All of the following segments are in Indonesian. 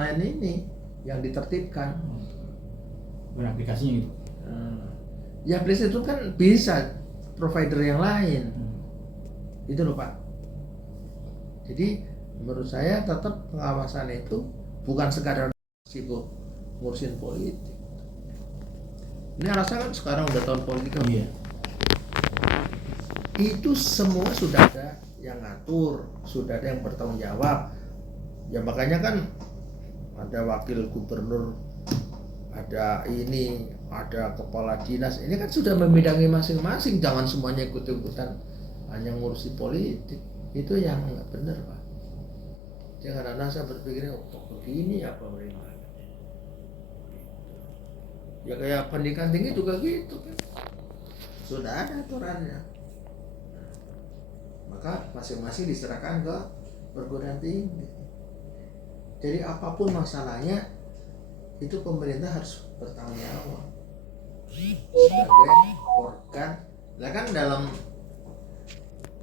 online ini yang ditertibkan. Aplikasinya gitu. Ya aplikasi itu kan bisa provider yang lain. Itu loh Pak. Jadi menurut saya tetap pengawasan itu bukan sekadar sibuk ngurusin politik. Ini alasan kan sekarang udah tahun politik kan. Iya. Itu semua sudah ada yang ngatur, sudah ada yang bertanggung jawab. Ya makanya kan ada wakil gubernur, ada ini, ada kepala dinas. Ini kan sudah membidangi masing-masing. Jangan semuanya ikut-ikutan hanya ngurusi politik. Itu yang nggak benar Pak. Jangan saya berpikirnya kok begini ya pemerintah. Ya kayak pendidikan tinggi juga gitu kan. Sudah ada aturannya. Maka masing-masing diserahkan ke perguruan tinggi. Jadi apapun masalahnya itu pemerintah harus bertanggung jawab sebagai organ. Nah kan dalam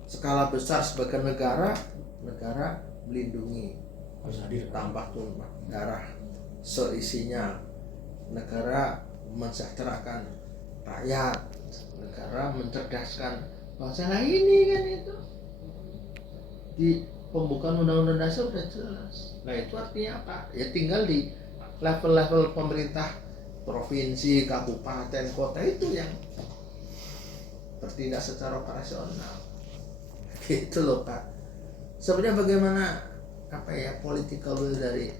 skala besar sebagai negara melindungi, Harus hadir. tambah tumpah darah seisinya, negara mensejahterakan rakyat, negara mencerdaskan bangsa. Nah ini kan itu di pembukaan undang-undang dasar udah jelas. Nah itu artinya apa? Ya tinggal di level-level pemerintah provinsi, kabupaten, kota itu yang bertindak secara operasional. Gitu loh Pak. Sebenarnya bagaimana apa ya political will dari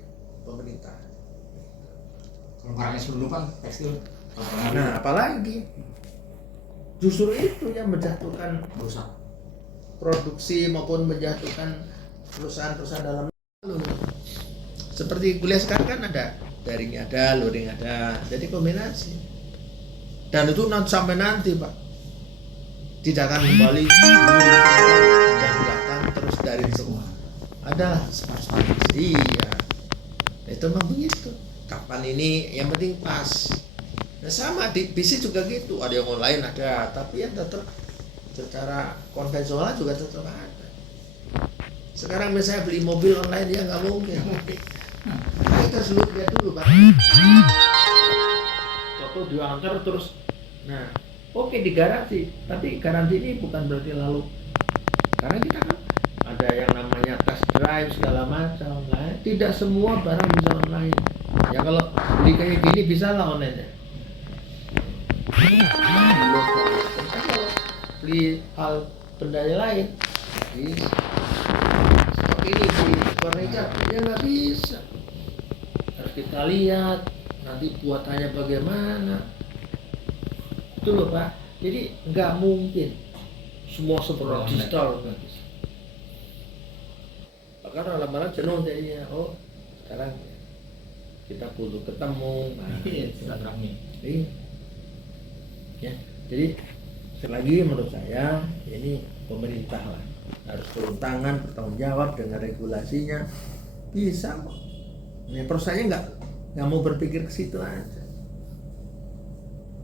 pemerintah. Kalau barangnya sebelum kan tekstil. Nah apalagi justru itu yang menjatuhkan Rusak. produksi maupun menjatuhkan perusahaan-perusahaan dalam negeri. Seperti kuliah sekarang kan ada daring ada, luring ada, jadi kombinasi. Dan itu nanti sampai nanti Pak, tidak akan kembali dan datang terus dari semua. Ada iya, itu memang begitu. Kapan ini yang penting pas. Nah sama di bisnis juga gitu, ada yang online ada, tapi yang tetap secara konvensional juga tetap ada. Sekarang misalnya beli mobil online ya nggak mungkin. Nah, kita harus lihat dulu Pak. Foto diantar terus. Nah, oke di garansi, tapi garansi ini bukan berarti lalu. Karena kita kan ada yang namanya test drive segala macam. Nah, tidak semua barang bisa online. Ya kalau beli kayak gini bisa lah online ya. Kalau beli hal benda yang lain bisa. Seperti ini beli furniture ya nggak bisa. Harus kita lihat nanti buatannya bagaimana. Itu loh Pak. Jadi nggak mungkin semua seperti digital nggak bisa. Karena lama-lama jenuh jadinya. Oh sekarang kita butuh ketemu. Nah, Silaturahmi. iya. Ya, jadi selagi menurut saya ini pemerintah lah harus turun tangan, bertanggung jawab dengan regulasinya, bisa kok. Ini perusahaannya nggak mau berpikir ke situ aja,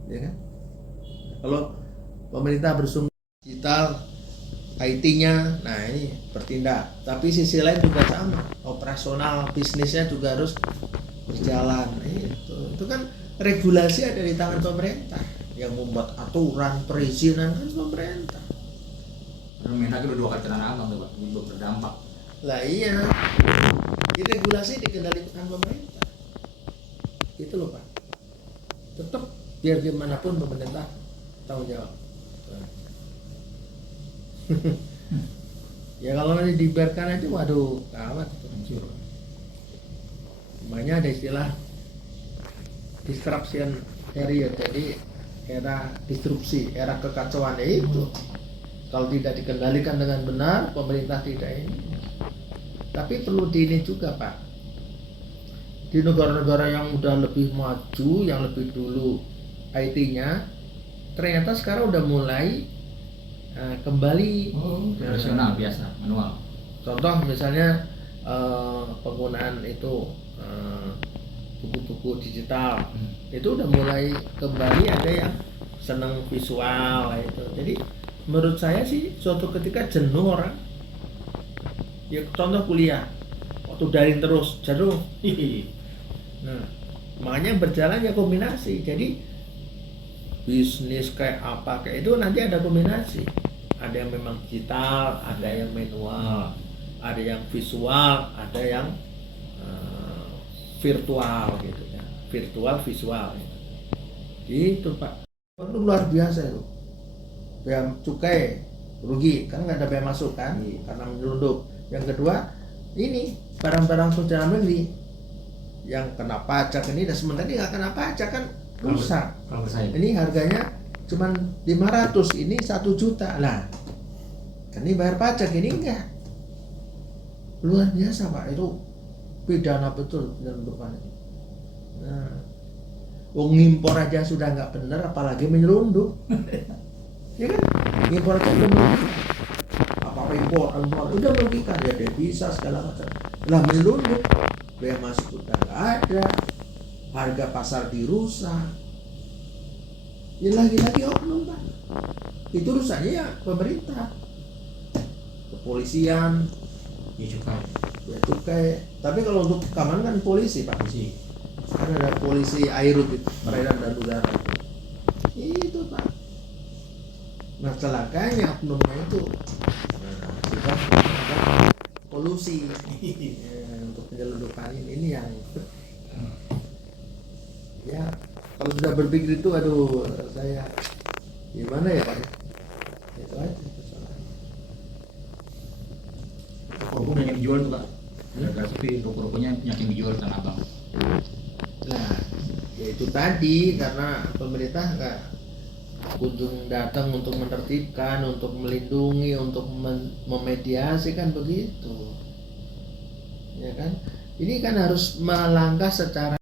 ya kan? Kalau pemerintah bersumber digital, IT-nya, nah ini bertindak. Tapi sisi lain juga sama, operasional bisnisnya juga harus berjalan. Itu kan regulasi ada di tangan pemerintah. Yang membuat aturan perizinan kan pemerintah. Mendak udah 2 kali Tanah Abang tuh Pak, belum berdampak. Lah iya, di regulasi dikendalikan pemerintah. Itu loh Pak. Tetap biar gimana pun pemerintah tanggung jawab. Ya kalau nanti dibiarkan aja, waduh, kawat. Hancur. Namanya ada istilah disruption period, jadi era disrupsi, era kekacauan itu. Kalau tidak dikendalikan dengan benar, pemerintah tidak ini. Tapi perlu diini juga Pak. Di negara-negara yang udah lebih maju, yang lebih dulu IT-nya, ternyata sekarang udah mulai kembali Operasional biasa, manual. Contoh misalnya penggunaan itu buku-buku digital itu udah mulai kembali, ada yang senang visual itu. Jadi menurut saya sih suatu ketika jenuh orang, ya contoh kuliah waktu waktu daring terus jenuh. Nah, makanya berjalan ya kombinasi. Jadi bisnis kayak apa kayak itu nanti ada kombinasi. Ada yang memang digital, ada yang manual, ada yang visual, ada yang virtual gitu ya, virtual visual gitu. Gitu Pak, itu luar biasa itu. Bea cukai rugi kan nggak ada bea masuk kan, karena menyelundup. Yang kedua ini barang-barang dalam negeri yang kena pajak ini, dan sementara ini nggak kena pajak kan rusak. Kalau saya Ini harganya cuman 500, ini 1 juta lah. Kan ini bayar pajak, ini enggak. Luar biasa Pak, itu pidana betul penyelundupan itu. Nah, ngimpor aja sudah nggak benar, apalagi menyelundup. Ya kan? Ngimpor aja udah merugikan. Apa impor udah merugikan ya, devisa segala macam. Lah menyelundup, bea masuk udah nggak ada, harga pasar dirusak. Ya lagi-lagi oknum Pak. Itu rusaknya ya pemerintah, kepolisian, ya cukai. bea cukai. Tapi kalau untuk keamanan kan polisi Pak. Sih. Kan ada polisi airut itu, perairan dan udara. Itu Pak. Nah celakanya oknumnya itu sudah polusi untuk penyelundupan ini yang ya kalau sudah berpikir itu aduh saya gimana ya Pak, itu aja persoalannya. Rokok banyak yang dijual tuh Pak. Gara-gara sepi rokok-rokoknya banyak yang dijual Tanah Abang. Nah ya itu tadi, karena pemerintah nggak kunjung datang untuk menertibkan, untuk melindungi, untuk memediasi kan begitu, ya kan. Ini kan harus melangkah secara